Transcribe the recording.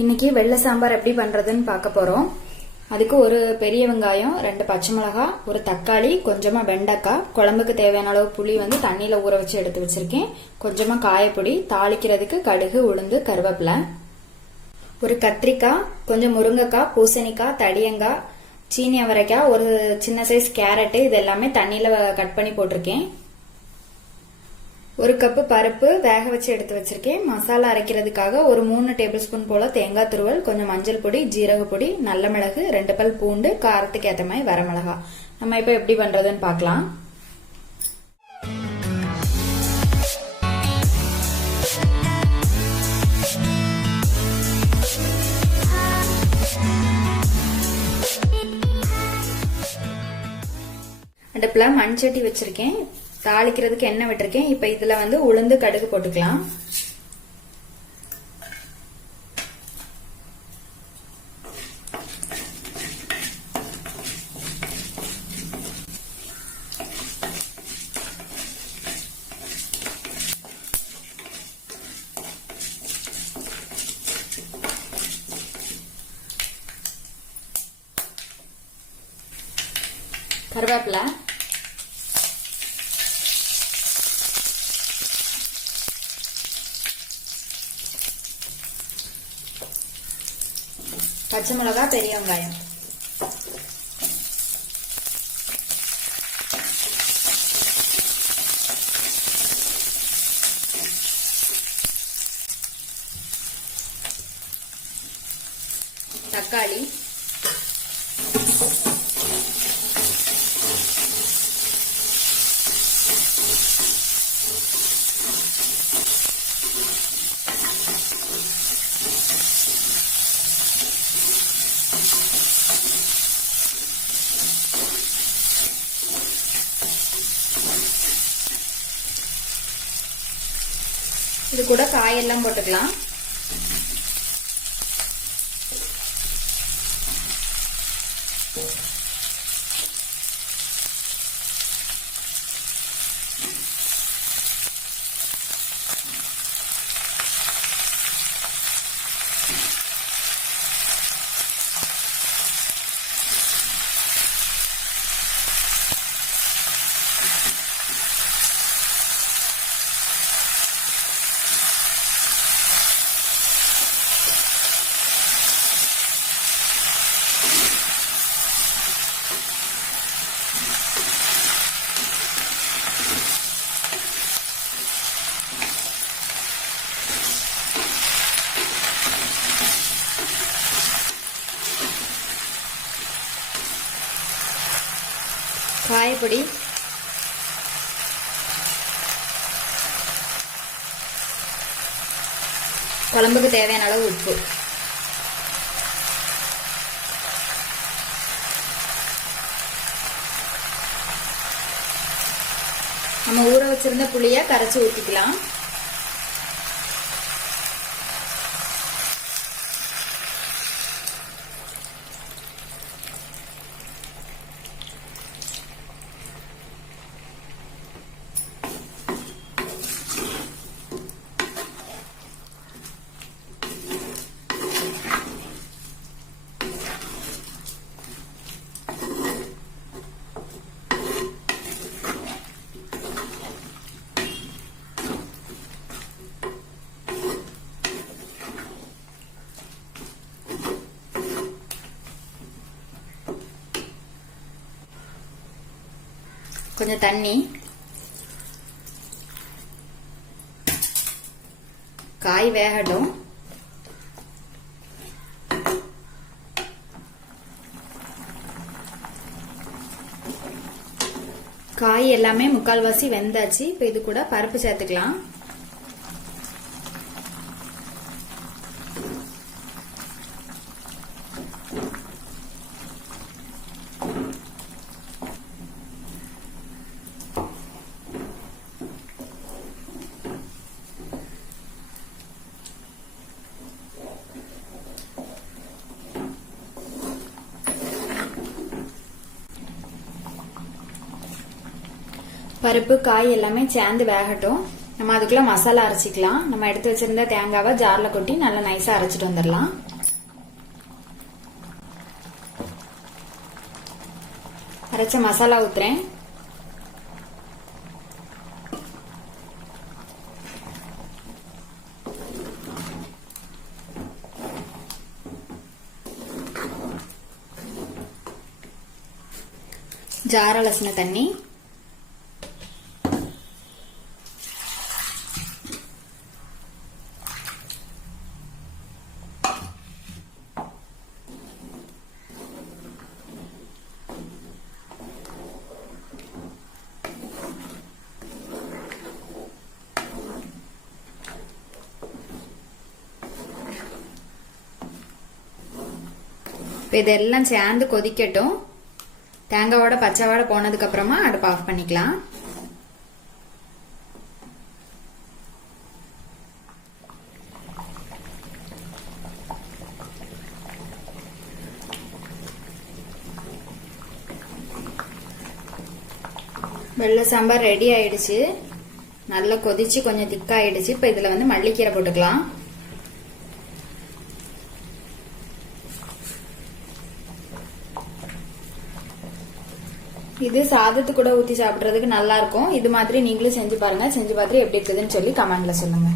இன்னைக்கு வெள்ளை சாம்பார் எப்படி பண்றதுன்னு பார்க்க போறோம். அதுக்கு ஒரு பெரிய வெங்காயம், 2 பச்சை மிளகாய், ஒரு தக்காளி, கொஞ்சமா வெண்டைக்காய், குழம்புக்கு தேவையான அளவு புளி தண்ணியில ஊற வச்சு எடுத்து வச்சிருக்கேன். கொஞ்சமா காயப்பொடி, தாளிக்கிறதுக்கு கடுகு, உளுந்து, கருவேப்பிலை, ஒரு கத்திரிக்காய், கொஞ்சம் முருங்கைக்காய், பூசணிக்காய், தடியங்காய், சீனி அவரைக்காய், ஒரு சின்ன சைஸ் கேரட், இது எல்லாமே தண்ணியில கட் பண்ணி போட்டிருக்கேன். ஒரு கப்பு பருப்பு வேக வச்சு எடுத்து வச்சிருக்கேன். மசாலா அரைக்கிறதுக்காக ஒரு 3 டேபிள் ஸ்பூன் போல தேங்காய் துருவல், கொஞ்சம் மஞ்சள் பொடி, ஜீரக பொடி, நல்ல மிளகு, 2 பல் பூண்டு, காரத்துக்கு ஏற்ற மாதிரி வரமிளகா. நம்ம இப்ப எப்படி பண்றதுன்னு பார்க்கலாம். அடுப்புல மண்சட்டி வச்சிருக்கேன். தாளிக்கிறதுக்கு எண்ணெய் விட்டுருக்கேன். இப்ப இதுல உளுந்து, கடுகு போட்டுக்கலாம். கருவேப்பிலை, பச்சை மிளகாய், பெரிய வெங்காயம், தக்காளி, இது கூட காயெல்லாம் போட்டுக்கலாம். காயப்பொடி, குழம்புக்கு தேவையான அளவு உப்பு, நம்ம ஊற வச்சிருந்த புளிய கரைச்சி ஊத்திக்கலாம். கொஞ்சம் தண்ணி, காய் வேகட்டும். காய் எல்லாமே முக்கால்வாசி வெந்தாச்சு. இப்ப இது கூட பருப்பு சேர்த்துக்கலாம். பருப்பு, காய் எல்லாமே சேர்ந்து வேகட்டும். நம்ம அதுக்குள்ள மசாலா அரைச்சிக்கலாம். நம்ம எடுத்து வச்சிருந்த தேங்காவை ஜார்ல கொட்டி நல்லா நைஸா அரைச்சிட்டு வந்துடலாம். அரைச்ச மசாலா ஊத்துறேன். ஜார் அலசின தண்ணி, இதெல்லாம் சேர்ந்து கொதிக்கட்டும். தேங்காவோட பச்சை வாடை போனதுக்கு அப்புறமா அடுப்பு ஆஃப் பண்ணிக்கலாம். வெள்ளை சாம்பார் ரெடி ஆயிடுச்சு. நல்லா கொதிச்சு கொஞ்சம் திக்காயிடுச்சு. இப்ப இதுல வந்து மல்லிக்கீரை போட்டுக்கலாம். இது சாதத்து கூட ஊத்தி சாப்பிடுறதுக்கு நல்லா இருக்கும். இது மாதிரி நீங்களும் செஞ்சு பாருங்க. செஞ்சு பார்த்துட்டு எப்படி இருக்குதுன்னு சொல்லி கமெண்ட்ல சொல்லுங்க.